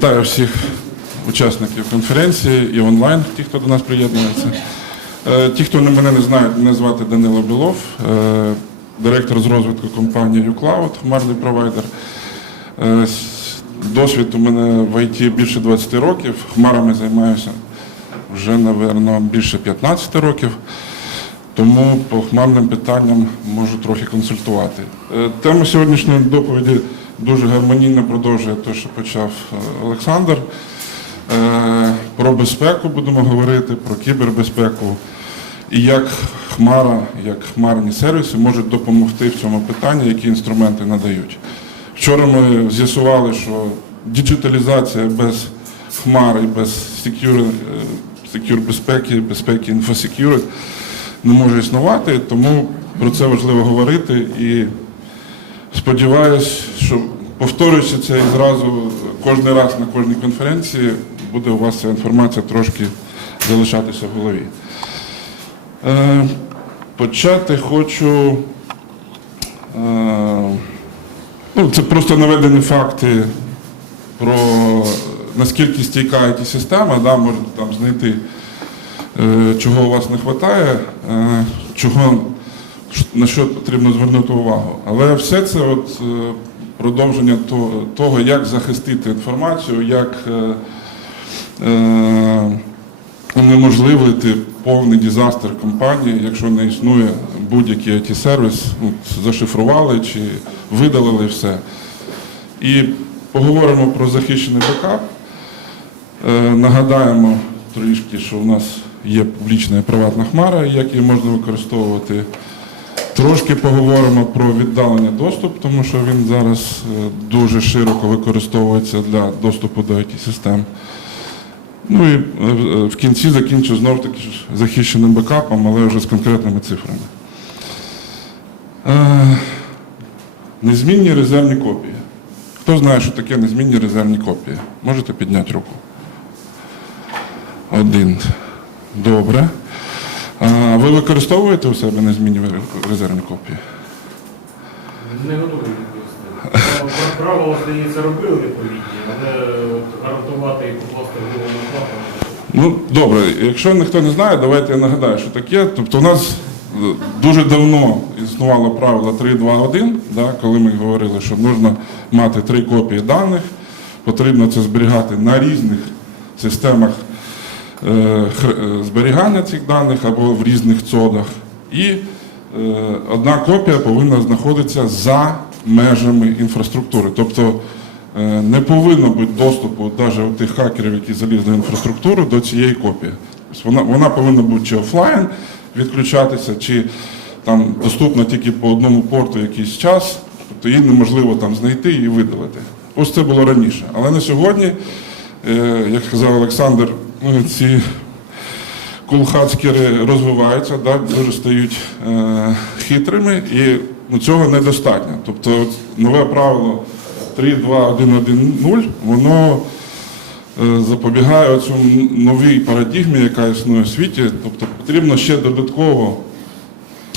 Вітаю всіх учасників конференції і онлайн, ті, хто до нас приєднується. Е, Ті, хто мене не знають, мене звати Данило Білов, е, директор з розвитку компанії uCloud, хмарний провайдер. Е, Досвід у мене в ІТ більше 20 років. Хмарами займаюся вже, напевно, більше 15 років. Тому по хмарним питанням можу трохи консультувати. Тема сьогоднішньої доповіді дуже гармонійно продовжує те, що почав е, Олександр. Е, Про безпеку будемо говорити, про кібербезпеку і як хмара, як хмарні сервіси можуть допомогти в цьому питанні, які інструменти надають. Вчора ми з'ясували, що діджиталізація без хмари, без е, безпеки, безпеки інфосекюрит не може існувати, тому про це важливо говорити і сподіваюсь, повторюючи це і зразу кожен раз на кожній конференції буде у вас ця інформація трошки залишатися в голові. Е, Почати хочу. е, Ну, це просто наведені факти про наскільки стійка it система да, можете там знайти, е, чого у вас не вистачає, е, чого, на що потрібно звернути увагу. Але все це от, е, продовження того, як захистити інформацію, як е, е, унеможливити повний дизастер компанії, якщо не існує будь-який it сервіс зашифрували чи видалили все. І поговоримо про захищений бекап. Е, Нагадаємо трішки, що у нас є публічна і приватна хмара, як її можна використовувати. Трошки поговоримо про віддалення доступу, тому що він зараз е, дуже широко використовується для доступу до it систем Ну і е, е, в кінці закінчу знов таки захищеним бекапом, але вже з конкретними цифрами. Незмінні резервні копії. Хто знає, що таке незмінні резервні копії? Можете підняти руку? Один. Добре. А ви використовуєте у себе незмінні резервні копії? Не готовий відповісти. Правила, здається, робили відповідні, але гарантувати і покласти голову на плату. Ну, добре, якщо ніхто не знає, давайте я нагадаю, що таке. Тобто у нас е, дуже давно існувало правило 3.2.1, да, коли ми говорили, що потрібно мати три копії даних, потрібно це зберігати на різних системах зберігання цих даних або в різних цодах. І е, одна копія повинна знаходитися за межами інфраструктури. Тобто е, не повинно бути доступу навіть у тих хакерів, які залізли в інфраструктуру, до цієї копії. Тобто вона, вона повинна бути чи офлайн відключатися, чи там доступна тільки по одному порту якийсь час, тобто її неможливо там знайти і видалити. Ось це було раніше. Але на сьогодні, е, як сказав Олександр, ці кулхацкери розвиваються, да, дуже стають е, хитрими і ну, цього недостатньо. Тобто нове правило 3.2.1.1.0, воно е, запобігає цьому новій парадігмі, яка існує в світі. Тобто потрібно ще додатково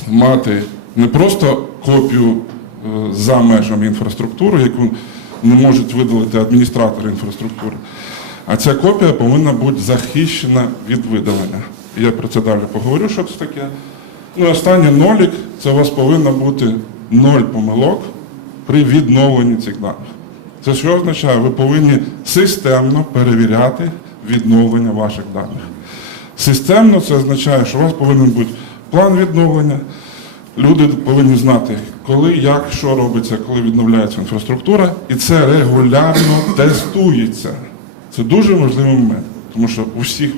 мати не просто копію е, за межами інфраструктури, яку не можуть видалити адміністратори інфраструктури, а ця копія повинна бути захищена від видалення. Я про це далі поговорю, що це таке. Ну, і останнє нолік це у вас повинно бути ноль помилок при відновленні цих даних. Це що означає? Ви повинні системно перевіряти відновлення ваших даних. Системно це означає, що у вас повинен бути план відновлення. Люди повинні знати, коли, як, що робиться, коли відновляється інфраструктура, і це регулярно тестується. Це дуже важливий момент, тому що у всіх,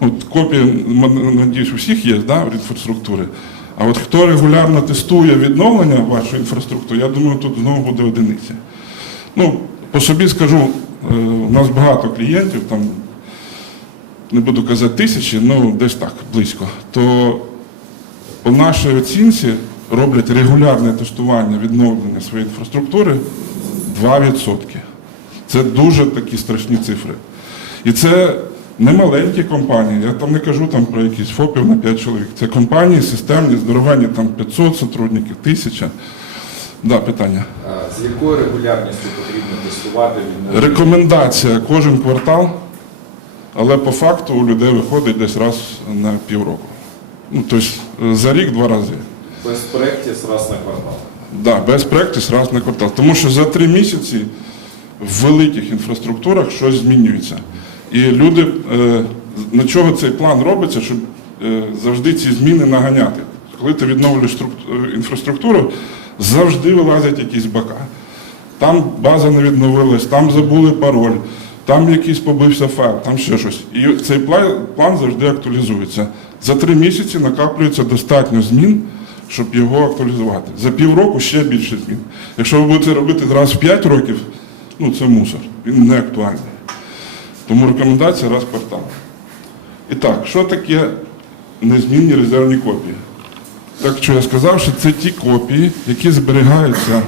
от копії, надіюсь, у всіх є да, інфраструктури. А от хто регулярно тестує відновлення вашої інфраструктури, я думаю, тут знову буде одиниця. Ну, по собі скажу, е, у нас багато клієнтів, там не буду казати тисячі, ну десь так, близько. То по нашій оцінці роблять регулярне тестування відновлення своєї інфраструктури 2%. Це дуже такі страшні цифри. І це не маленькі компанії, я там не кажу там про якісь ФОПів на 5 чоловік. Це компанії системні, здоровенні, там 500 сотрудників, 1000. Да, питання. З якою регулярністю потрібно тестувати? Рекомендація кожен квартал, але по факту у людей виходить десь раз на півроку. Ну, тобто е, за рік два рази. Без проєктів раз на квартал. Да, без практис раз на квартал. Тому що за три місяці в великих інфраструктурах щось змінюється. І люди, е, на чого цей план робиться, щоб е, завжди ці зміни наганяти. Коли ти відновлюєш е, інфраструктуру, завжди вилазять якісь бока. Там база не відновилась, там забули пароль, там якийсь побився файл, там ще щось. І цей план завжди актуалізується. За три місяці накаплюється достатньо змін, щоб його актуалізувати. За півроку ще більше змін. Якщо ви будете робити раз в 5 років, ну це мусор, він не актуальний. Тому рекомендація раз квартал. І так, що таке незмінні резервні копії? Так що я сказав, що це ті копії, які зберігаються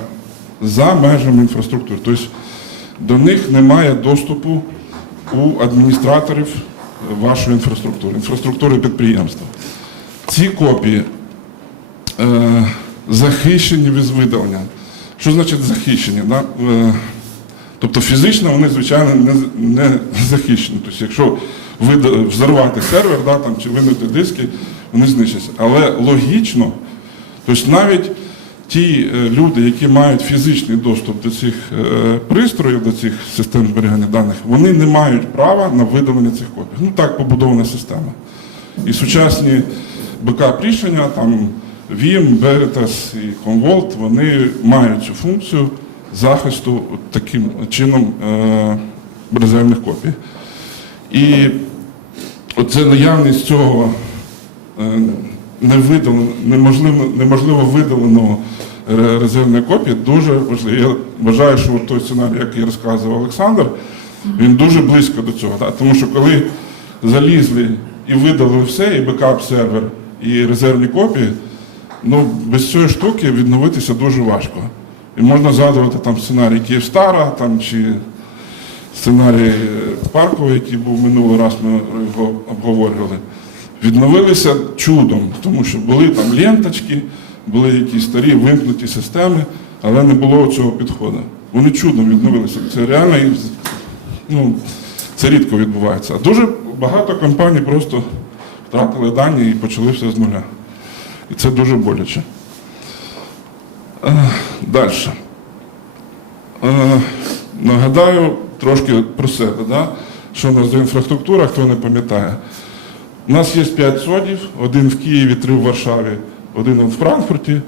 за межами інфраструктури. Тобто до них немає доступу у адміністраторів вашої інфраструктури, інфраструктури підприємства. Ці копії е, захищені від видалення. Що значить захищені? Да? Тобто фізично вони, звичайно, не, не захищені. Тобто, якщо взорвати сервер да, там, чи винути диски, вони знищаться. Але логічно, тобто навіть ті е, люди, які мають фізичний доступ до цих е, пристроїв, до цих систем зберігання даних, вони не мають права на видалення цих копій. Ну так побудована система. І сучасні бекап рішення, там VIM, Veritas і Commvault, вони мають цю функцію захисту таким чином е, резервних копій. І оце наявність цього е, неможливо, неможливо видаленого ре- резервної копії дуже важливо. Я вважаю, що той сценарій, який розказував Олександр, він дуже близько до цього. Да? Тому що коли залізли і видалили все, і бекап сервер, і резервні копії, ну без цієї штуки відновитися дуже важко. І можна згадувати там сценарій Київстара, там чи сценарій е, Парковий, який був минулий раз, ми його обговорювали. Відновилися чудом, тому що були там ленточки, були якісь старі вимкнуті системи, але не було цього підходу. Вони чудом відновилися. Це реально ну, це рідко відбувається. А дуже багато компаній просто втратили дані і почали все з нуля. І це дуже боляче. Далі. Е, Нагадаю трошки про себе, да? що у нас за інфраструктура, хто не пам'ятає. У нас є 5 содів, один в Києві, три в Варшаві, один в Франкфурті.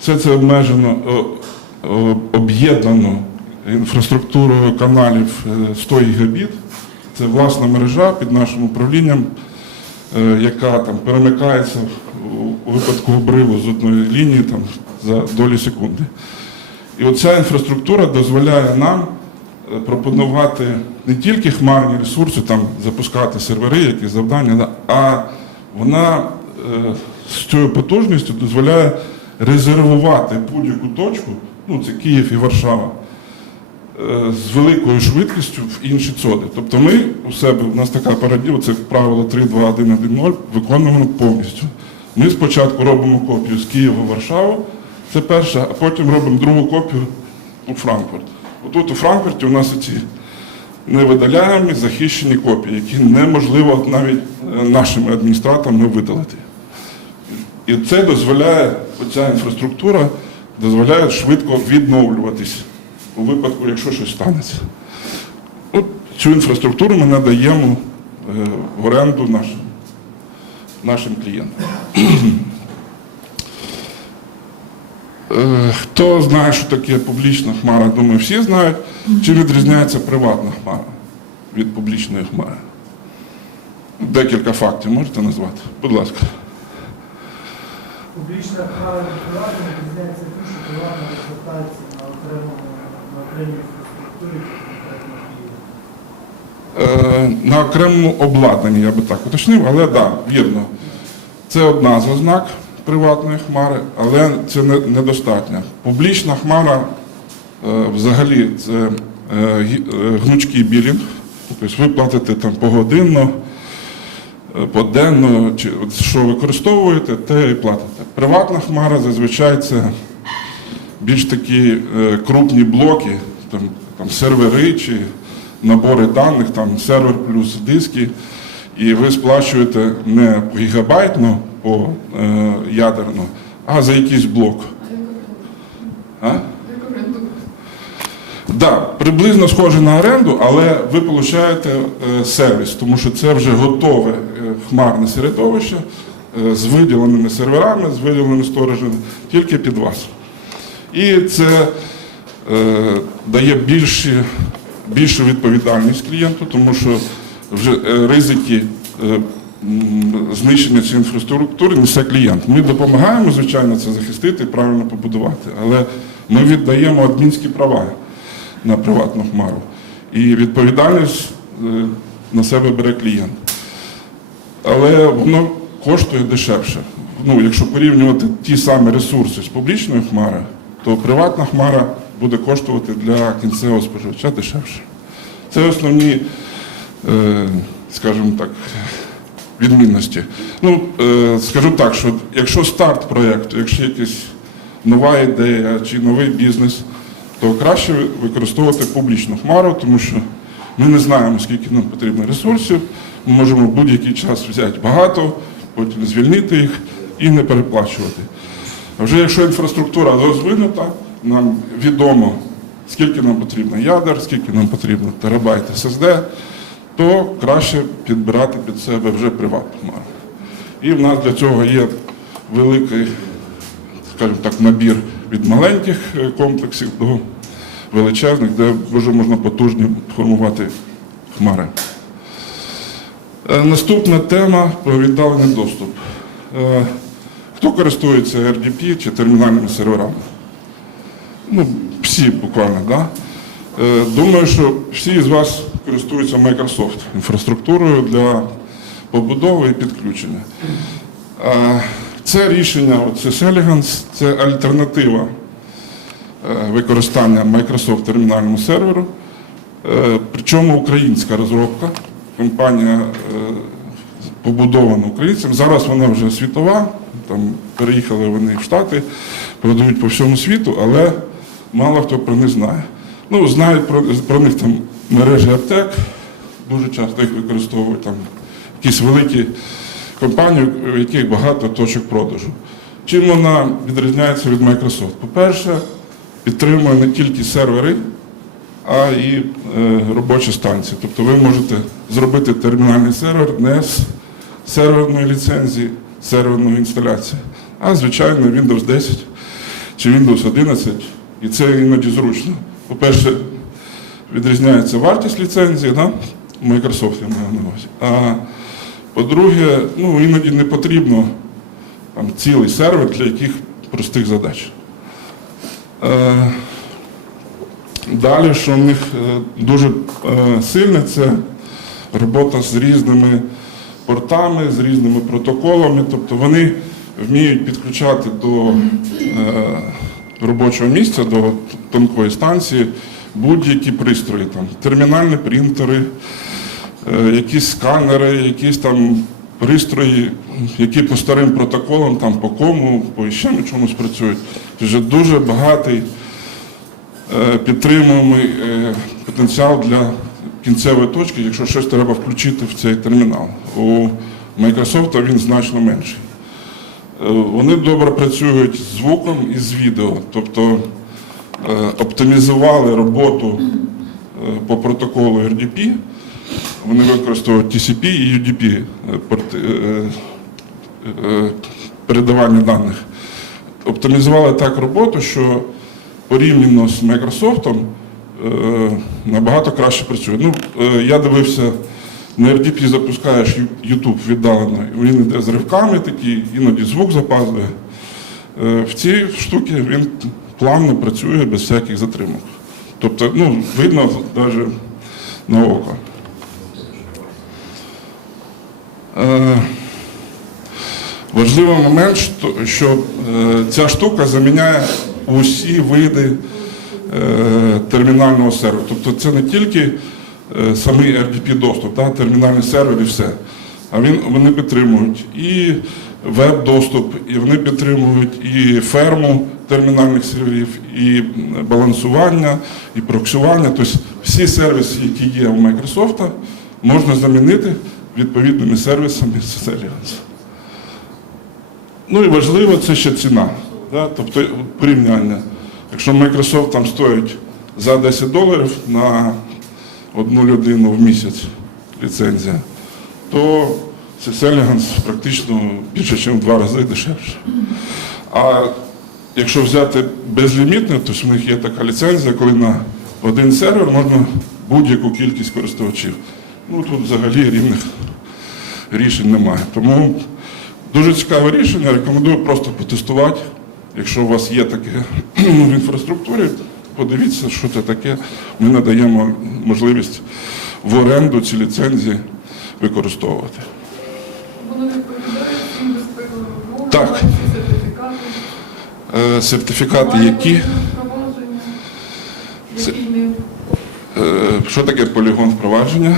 Все це обмежено, об'єднано інфраструктурою каналів е, 100 гігабіт. Це власна мережа під нашим управлінням, е, яка там перемикається у випадку обриву з одної лінії там, за долі секунди. І оця інфраструктура дозволяє нам е, пропонувати не тільки хмарні ресурси, там запускати сервери, якісь завдання, а вона е, з цією потужністю дозволяє резервувати будь-яку точку, ну це Київ і Варшава, е, з великою швидкістю в інші цоди. Тобто ми у себе, у нас така парадігма, це правило 3.2.1.1.0, виконуємо повністю. Ми спочатку робимо копію з Києва в Варшаву, це перша, а потім робимо другу копію у Франкфурт. Отут у Франкфурті у нас ці невидаляємі захищені копії, які неможливо навіть е, нашими адміністраторами видалити. І це дозволяє, оця інфраструктура дозволяє швидко відновлюватись у випадку, якщо щось станеться. От цю інфраструктуру ми надаємо е, в оренду нашим, нашим клієнтам. Е, Хто знає, що таке публічна хмара, думаю, всі знають. Чим відрізняється приватна хмара від публічної хмари? Декілька фактів можете назвати? Будь ласка. Публічна хмара від приватної відрізняється тим, що приватна розгортається на окремому на окремій інфраструктурі конкретно. Е, на окремому обладнанні, я би так уточнив, але так, да, вірно. Це одна з ознак приватної хмари, але це недостатньо. Публічна хмара е, взагалі це е, е, гнучкий білінг. Тобто ви платите там погодинно, поденно, що використовуєте, те і платите. Приватна хмара зазвичай це більш такі крупні блоки, там, там сервери чи набори даних, там сервер плюс диски, і ви сплачуєте не гігабайтно по е, ядерно, а за якийсь блок. А? Да, приблизно схоже на оренду, але ви отримуєте е, сервіс, тому що це вже готове е, хмарне середовище е, з виділеними серверами, з виділеними сторожами, тільки під вас. І це е, дає більші, більшу відповідальність клієнту, тому що вже ризики знищення цієї інфраструктури несе клієнт. Ми допомагаємо, звичайно, це захистити, правильно побудувати, але ми віддаємо адмінські права на приватну хмару. І відповідальність е, на себе бере клієнт. Але воно коштує дешевше. Ну, якщо порівнювати ті самі ресурси з публічною хмарою, то приватна хмара буде коштувати для кінцевого споживача дешевше. Це основні, е, скажімо так, відмінності. Ну, е, скажу так, що якщо старт проєкту, якщо якась нова ідея чи новий бізнес, то краще використовувати публічну хмару, тому що ми не знаємо, скільки нам потрібно ресурсів. Ми можемо в будь-який час взяти багато, потім звільнити їх і не переплачувати. А вже якщо інфраструктура розвинута, нам відомо, скільки нам потрібно ядер, скільки нам потрібно терабайт SSD, то краще підбирати під себе вже приватну хмару. І в нас для цього є великий, скажімо так, набір від маленьких е, комплексів до величезних, де дуже можна потужні формувати хмари. Е, Наступна тема про віддалений доступ. Е, Хто користується RDP чи термінальними серверами? Ну, всі буквально, да? Е, Думаю, що всі з вас користуються Microsoft інфраструктурою для побудови і підключення. Це рішення, це Elegance, це альтернатива е, використання Microsoft термінальному серверу. Е, Причому українська розробка, компанія е, побудована українцям. Зараз вона вже світова, там переїхали вони в Штати, продають по всьому світу, але мало хто про них знає. Ну, знають про, про них там мережі аптек, дуже часто їх використовують там якісь великі компанії, у яких багато точок продажу. Чим вона відрізняється від Microsoft? По-перше, підтримує не тільки сервери, а і е, робочі станції. Тобто ви можете зробити термінальний сервер не з серверної ліцензії, серверної інсталяції, а звичайно Windows 10 чи Windows 11. І це іноді зручно. По-перше, відрізняється вартість ліцензії, да? Microsoft я маю на увазі. А по-друге, ну, іноді не потрібно там, цілий сервер для яких простих задач. Е, Далі, що в них е, дуже е, сильне, це робота з різними портами, з різними протоколами. Тобто вони вміють підключати до е, робочого місця, до тонкої станції будь-які пристрої, там, термінальні принтери, е, якісь сканери, якісь там пристрої, які по старим протоколам, там, по кому, по ще чомусь працюють. Тобто дуже багатий е, підтримуємий е, потенціал для кінцевої точки, якщо щось треба включити в цей термінал. У Microsoft він значно менший. Вони добре працюють з звуком і з відео, тобто оптимізували роботу е, по протоколу RDP. Вони використовують TCP і UDP е, е, е, передавання даних. Оптимізували так роботу, що порівняно з Microsoft е, набагато краще працює. Ну, е, я дивився, на RDP запускаєш YouTube віддалено, він йде з ривками такі, іноді звук запаздує. Е, В цій штуці він плавно працює без всяких затримок. Тобто, ну, видно навіть на око. Е, Важливий момент, що- е, ця штука заміняє усі види е, термінального серверу. Тобто це не тільки е, самий RDP доступ, да, термінальний сервер і все. А він, вони підтримують і веб-доступ, і вони підтримують і ферму термінальних серверів, і балансування, і проксування. Тобто всі сервіси, які є у Microsoft, можна замінити відповідними сервісами з Ну і важливо це ще ціна. Да? Тобто порівняння. Якщо Microsoft там стоїть за 10 доларів на одну людину в місяць ліцензія, то Elegance практично більше, ніж в два рази дешевше. А якщо взяти безлімітне, то в них є така ліцензія, коли на один сервер можна будь-яку кількість користувачів. Ну тут взагалі рівних рішень немає. Тому дуже цікаве рішення. Рекомендую просто потестувати. Якщо у вас є таке в інфраструктурі, подивіться, що це таке. Ми надаємо можливість в оренду ці ліцензії використовувати. Так. сертифікати. Е, які? Е, Що таке полігон впровадження?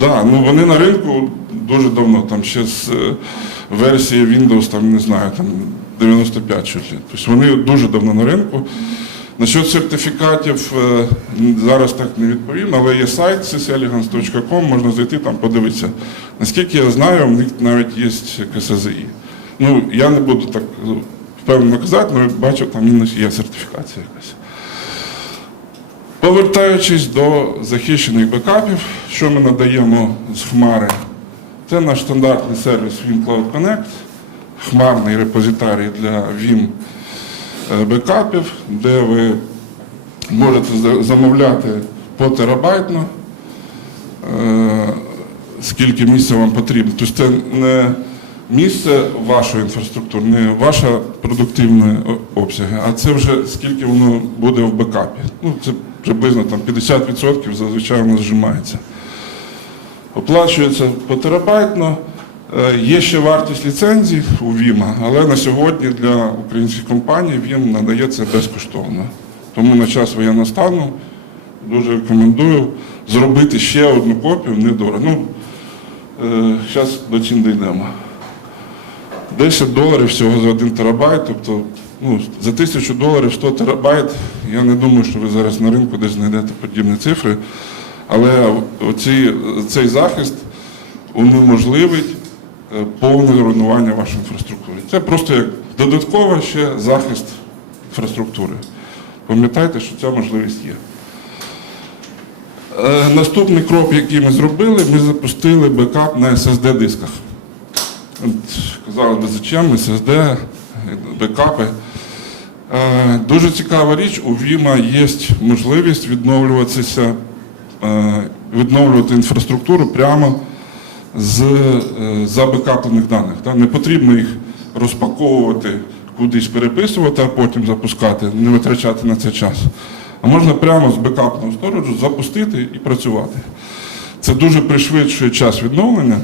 Да, ну вони на ринку дуже давно, там ще з е, версії Windows, там не знаю, там 95 чуть ли. Тобто вони дуже давно на ринку. Насчет сертифікатів е, зараз так не відповім, але є сайт ccelegance.com, можна зайти там подивитися. Наскільки я знаю, у них навіть є КСЗІ. Ну, я не буду так е, впевнено казати, але бачу, там є сертифікація якась. Повертаючись до захищених бекапів, що ми надаємо з Хмари? Це наш стандартний сервіс Vim Cloud Connect, хмарний репозитарій для Vim бекапів, де ви можете замовляти по терабайтно, е, скільки місця вам потрібно. Тобто це не місце вашої інфраструктури, не ваша продуктивні о- обсяги, а це вже скільки воно буде в бекапі. Ну, це приблизно там 50% зазвичай воно зжимається. Оплачується потерабайтно. Е, Є ще вартість ліцензій у Віма, але на сьогодні для українських компаній Вім надається безкоштовно. Тому на час воєнного стану дуже рекомендую зробити ще одну копію недорого. Ну, зараз до цін дійдемо. 10 доларів всього за 1 терабайт, тобто ну, за 1000 доларів 100 терабайт, я не думаю, що ви зараз на ринку десь знайдете подібні цифри. Але оці, цей захист унеможливить е, повне руйнування вашої інфраструктури. Це просто як додатковий ще захист інфраструктури. Пам'ятайте, що ця можливість є. Е, Наступний крок, який ми зробили, ми запустили бекап на SSD-дисках. Казали, зачем SSD, бекапи. Е, Дуже цікава річ, у Віма є можливість відновлюватися, е, відновлювати інфраструктуру прямо з е, забекаплених даних. Не потрібно їх розпаковувати, кудись переписувати, а потім запускати, не витрачати на це час. А можна прямо з бекапного сториджу запустити і працювати. Це дуже пришвидшує час відновлення.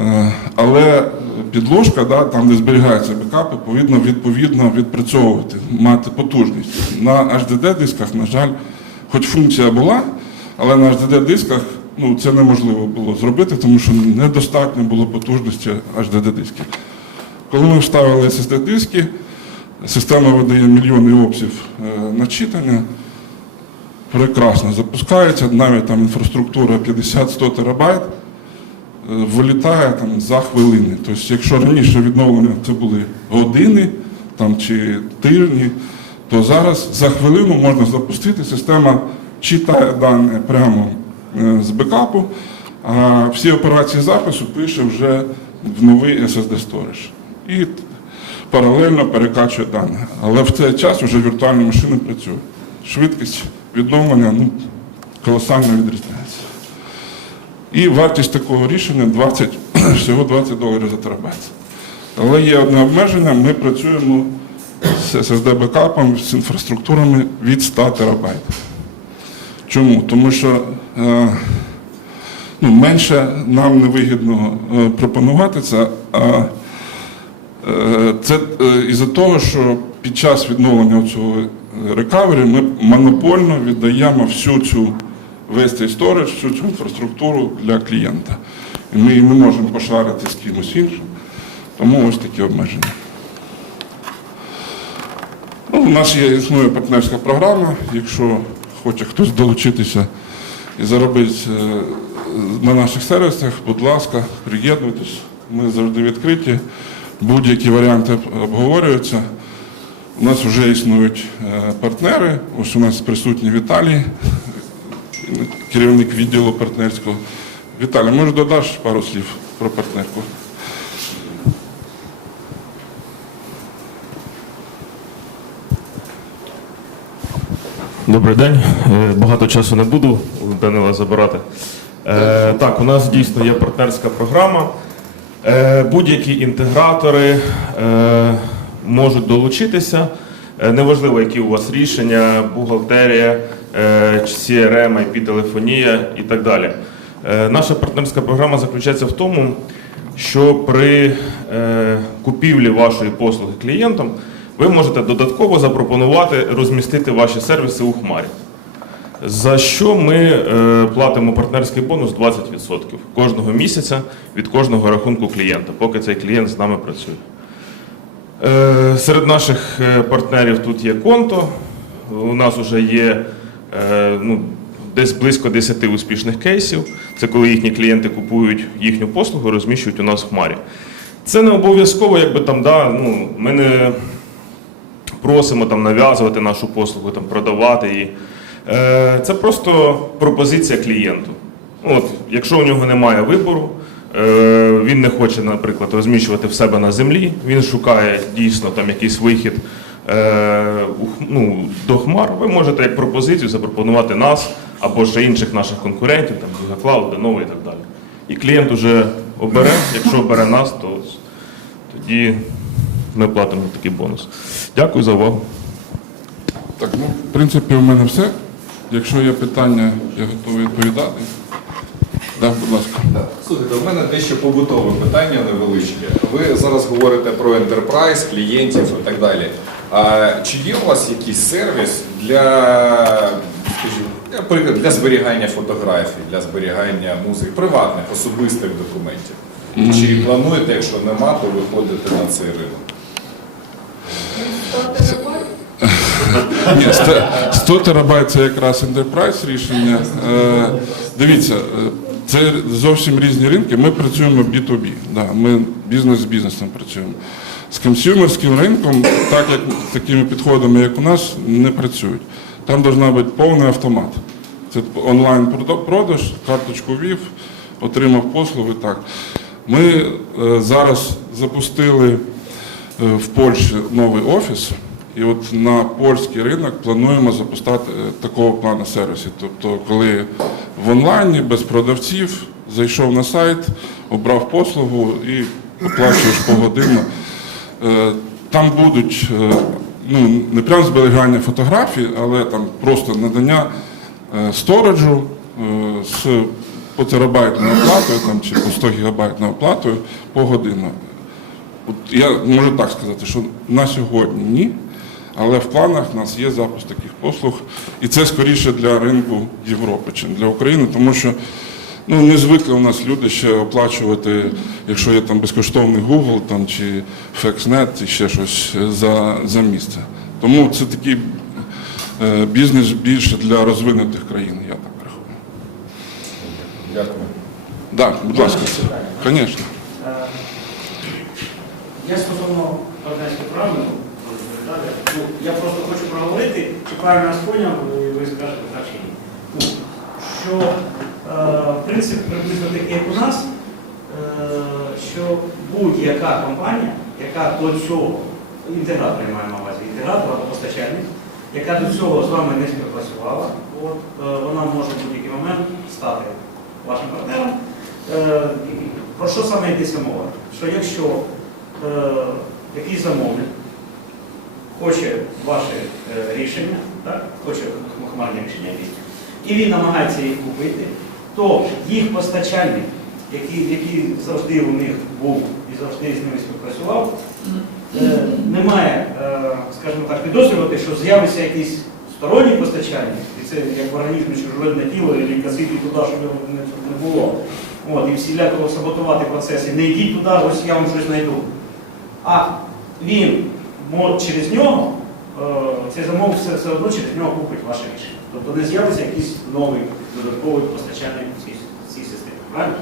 Е, Але підложка, там, де зберігаються бекапи, повинна відповідно відпрацьовувати, мати потужність. На HDD-дисках, на жаль, хоч функція була, але на HDD-дисках ну, це неможливо було зробити, тому що недостатньо було потужності HDD-дисків. Коли ми вставили SSD-диски, система видає мільйони обсів е, начитання, прекрасно запускається, навіть там інфраструктура 50-100 терабайт, е, вилітає там за хвилини. Тобто, якщо раніше відновлення це були години там, чи тижні, то зараз за хвилину можна запустити. Система читає дані прямо з бекапу, а всі операції запису пише вже в новий SSD Storage. І паралельно перекачує дані. Але в цей час вже віртуальні машини працюють. Швидкість відновлення ну, колосально відрізняється. І вартість такого рішення 20, всього 20 доларів за терабайт. Але є одне обмеження, ми працюємо з SSD бекапом, з інфраструктурами від 100 терабайт. Чому? Тому що е, ну, менше нам не вигідно е, пропонувати це, а е, це із-за того, що під час відновлення цього рекавері ми монопольно віддаємо всю цю весь цей сторож, всю цю інфраструктуру для клієнта. і ми її не можемо пошарити з кимось іншим. Тому ось такі обмеження. Ну, у нас є існує партнерська програма. Якщо хоче хтось долучитися і заробити е, на наших сервісах, будь ласка, приєднуйтесь. Ми завжди відкриті. Будь-які варіанти обговорюються. У нас вже існують е, партнери. Ось у нас присутній Віталій, керівник відділу партнерського. Віталій, може додаш пару слів про партнерку? Добрий день. Е, Багато часу не буду у Данила забирати. Е, Так, у нас дійсно є партнерська програма. Е, Будь-які інтегратори можуть долучитися. Неважливо, які у вас рішення, бухгалтерія, CRM, IP-телефонія і так далі. Наша партнерська програма заключається в тому, що при купівлі вашої послуги клієнтам ви можете додатково запропонувати розмістити ваші сервіси у Хмарі. За що ми е, платимо партнерський бонус 20% кожного місяця від кожного рахунку клієнта, поки цей клієнт з нами працює. Е, серед наших е, партнерів тут є конто. У нас вже є ну, десь близько 10 успішних кейсів. Це коли їхні клієнти купують їхню послугу, розміщують у нас в Хмарі. Це не обов'язково, якби там, да, ну, ми не просимо там нав'язувати нашу послугу, там, продавати її. Е, Це просто пропозиція клієнту. От, якщо у нього немає вибору, е, він не хоче, наприклад, розміщувати в себе на землі, він шукає дійсно там якийсь вихід е, ну, до хмар, ви можете як пропозицію запропонувати нас або ще інших наших конкурентів, там GigaCloud, Lenovo і так далі. І клієнт уже обере, якщо обере нас, то тоді ми платимо такий бонус. Дякую за увагу. Так, ну, в принципі, у мене все. Якщо є питання, я готовий відповідати. Так, будь ласка. Да. Слухайте, у мене дещо побутове питання невеличке. Ви зараз говорите про enterprise, клієнтів і так далі. А чи є у вас якийсь сервіс для, скажімо, наприклад, для зберігання фотографій, для зберігання музики, приватних, особистих документів? І Чи плануєте, якщо нема, то виходите на цей ринок? 100 терабайт? Ні, 100 100 терабайт це якраз enterprise рішення. Е, дивіться, е, це зовсім різні ринки. Ми працюємо B2B. Да, ми бізнес з бізнесом працюємо. З консюмерським ринком, так як такими підходами, як у нас, не працюють. Там повинна бути повний автомат. Це онлайн продаж, карточку ввів, отримав послуги. Так. Ми е, зараз запустили в Польщі новий офіс. І от на польський ринок плануємо запускати е, такого плану сервісів. Тобто, коли в онлайні без продавців зайшов на сайт, обрав послугу і оплачуєш погодинно. Е, Там будуть е, ну, не прям зберігання фотографій, але там просто надання е, з по терабайтною оплатою там, чи по 100 гігабайтною оплатою погодинно. От я можу так сказати, що на сьогодні ні, але в планах в нас є запуск таких послуг, і це скоріше для ринку Європи, чим для України, тому що ну, не звикли у нас люди ще оплачувати, якщо є там безкоштовний Google там, чи FlexNet, чи ще щось е, за, за місце. Тому це такий е, бізнес більше для розвинутих країн, я так рахую. Дякую. Так, будь ласка, звісно. Е, Я стосовно партнерської програми, ну, далі, ну, я просто хочу проговорити, чи правильно і ви скажете так чи ні. Ну, Що е, принцип приблизно такий, як у нас, е, що будь-яка компанія, яка до цього, інтегратор я маю на увазі, інтегратор або постачальник, яка до цього з вами не співпрацювала, от, е, вона може в будь-який момент стати вашим партнером. Е, Про що саме йдеться мова? Що якщо е, якийсь замовник хоче ваше е, рішення, так, хоче хмарне рішення якісь, і він намагається їх купити, то їх постачальник, який, який завжди у них був і завжди з ними співпрацював, е, не має, е, скажімо так, підозрювати, що з'явиться якийсь сторонній постачальник, і це як в організмі чужородне тіло, і лікасити туди, щоб його не, було. От, і всілякого саботувати процеси. Не йдіть туди, ось я вам щось знайду. А він через нього, е, цей замов все, одно через нього купить ваше рішення. Тобто не з'явиться якийсь новий додатковий постачальник в цій, системі. Правильно?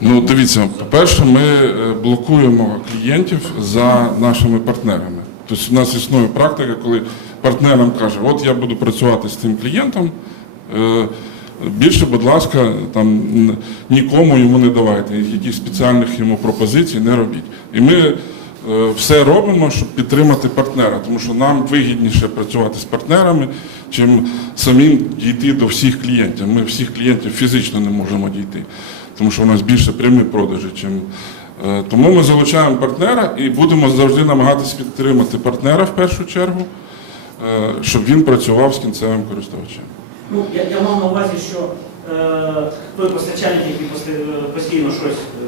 Ну, дивіться, по-перше, ми е, блокуємо клієнтів за нашими партнерами. Тобто у нас існує практика, коли партнер нам каже, от я буду працювати з тим клієнтом, е, більше, будь ласка, там нікому йому не давайте, якихось спеціальних йому пропозицій не робіть. І ми все робимо, щоб підтримати партнера, тому що нам вигідніше працювати з партнерами, чим самим дійти до всіх клієнтів. Ми всіх клієнтів фізично не можемо дійти, тому що у нас більше прямі продажі, чим. е, Тому ми залучаємо партнера і будемо завжди намагатися підтримати партнера в першу чергу, е, щоб він працював з кінцевим користувачем. Ну, я, я мав на увазі, що е, той постачальник, який постійно щось е,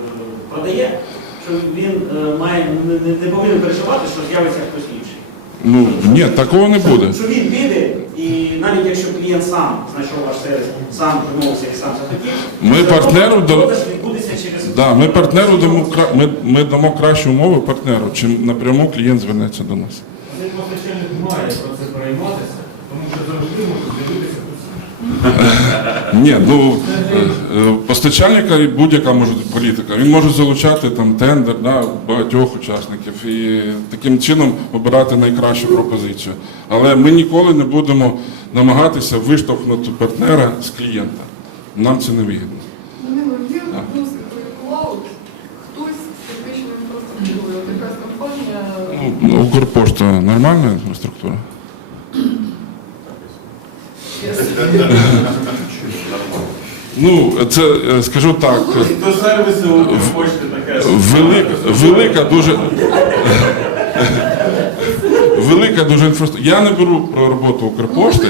продає, що він е, має не, не- не повинен переживати, що з'явиться хтось інший. Ну ні, такого не буде. Що він піде, і навіть якщо клієнт сам знайшов ваш сервіс, сам домовився і сам захотів, Ми партнеру до- відбудеться через Да, ми партнеру дамо кра- ми, ми дамо кращі умови партнеру, чим напряму клієнт звернеться до нас. Цей постачальник має про це перейматися, тому що завжди хтось. Ні, ну е, е, постачальника і будь-яка може бути політика. Він може залучати там тендер да, багатьох учасників і таким чином обирати найкращу пропозицію. Але ми ніколи не будемо намагатися виштовхнути партнера з клієнта. Нам це не вигідно. Ну, Укрпошта нормальна структура? Ну, це е, скажу так. До сервісу почти таке. Велика, велика дуже. Велика дуже інфраструктура. Я не беру про роботу Укрпошти,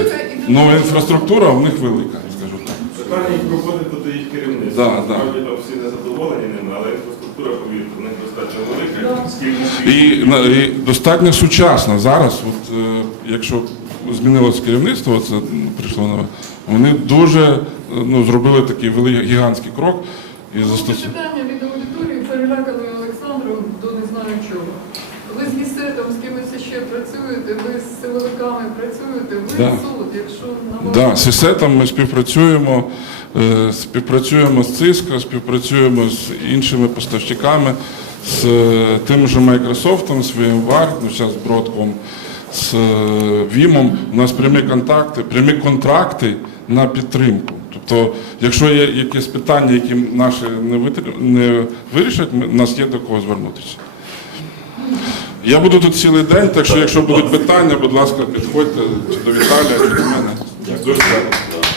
але інфраструктура у них велика, скажу так. Питання їх проходить туди їх керівництво. Да, да. Справді всі не задоволені ними, але інфраструктура, повірте, в них достатньо велика. І, і достатньо сучасна зараз. От, е, якщо змінилось керівництво, це прийшло нове, вони дуже ну, зробили такий великий гігантський крок і застосували. питання від аудиторії переляканої Олександром до не знаю чого. Ви з гісетом, з кимось ще працюєте, ви з силовиками працюєте, ви Да. суд, якщо на Да, з СІСЕТом ми співпрацюємо, е, співпрацюємо з Cisco, співпрацюємо з іншими поставщиками, з е, тим же Microsoft, з VMware, ну зараз Broadcom, з ВІМом У нас прямі контакти, прямі контракти на підтримку. Тобто, якщо є якісь питання, які наші не, витр- не вирішать, ми- у нас є до кого звернутися. Я буду тут цілий день, так що якщо будуть питання, будь ласка, підходьте чи до Віталія, чи до мене. Дуже дякую.